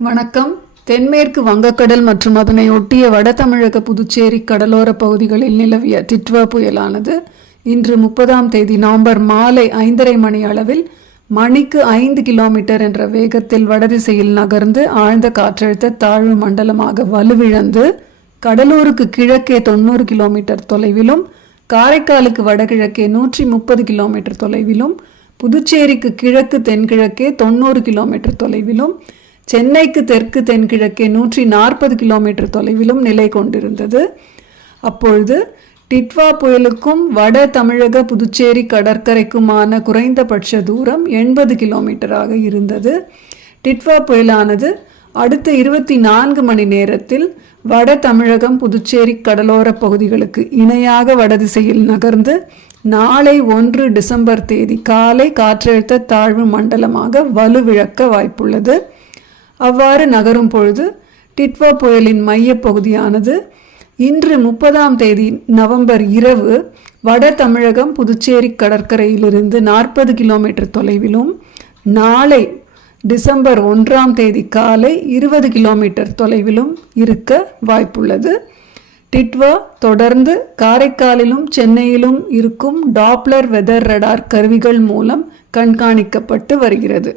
வணக்கம். தென்மேற்கு வங்கக்கடல் மற்றும் அதனை ஒட்டிய வட தமிழக புதுச்சேரி கடலோர பகுதிகளில் நிலவிய டிட்வா புயலானது இன்று முப்பதாம் தேதி நவம்பர் மாலை ஐந்தரை மணி அளவில் மணிக்கு ஐந்து கிலோமீட்டர் என்ற வேகத்தில் வடதிசையில் நகர்ந்து ஆழ்ந்த காற்றழுத்த தாழ்வு மண்டலமாக வலுவிழந்து கடலூருக்கு கிழக்கே தொண்ணூறு கிலோமீட்டர் தொலைவிலும் காரைக்காலுக்கு வடகிழக்கே நூற்றி முப்பது கிலோமீட்டர் தொலைவிலும் புதுச்சேரிக்கு கிழக்கு தென்கிழக்கே தொண்ணூறு கிலோமீட்டர் தொலைவிலும் சென்னைக்கு தெற்கு தென்கிழக்கே நூற்றி நாற்பது கிலோமீட்டர் தொலைவிலும் நிலை கொண்டிருந்தது. அப்பொழுது டிட்வா புயலுக்கும் வட தமிழக புதுச்சேரி கடற்கரைக்குமான குறைந்தபட்ச தூரம் எண்பது கிலோமீட்டராக இருந்தது. டிட்வா புயலானது அடுத்த இருபத்தி நான்கு மணி நேரத்தில் வட தமிழகம் புதுச்சேரி கடலோர பகுதிகளுக்கு இணையாக வடதிசையில் நகர்ந்து நாளை ஒன்று டிசம்பர் தேதி காலை காற்றழுத்த தாழ்வு மண்டலமாக வலுவிழக்க வாய்ப்புள்ளது. அவ்வாறு நகரும் பொழுது டிட்வா புயலின் மையப்பகுதியானது இன்று முப்பதாம் தேதி நவம்பர் இரவு வட தமிழகம் புதுச்சேரி கடற்கரையிலிருந்து நாற்பது கிலோமீட்டர் தொலைவிலும் நாளை டிசம்பர் ஒன்றாம் தேதி காலை இருபது கிலோமீட்டர் தொலைவிலும் இருக்க வாய்ப்புள்ளது. டிட்வா தொடர்ந்து காரைக்காலிலும் சென்னையிலும் இருக்கும் டாப்ளர் வெதர் ரடார் கருவிகள் மூலம் கண்காணிக்கப்பட்டு வருகிறது.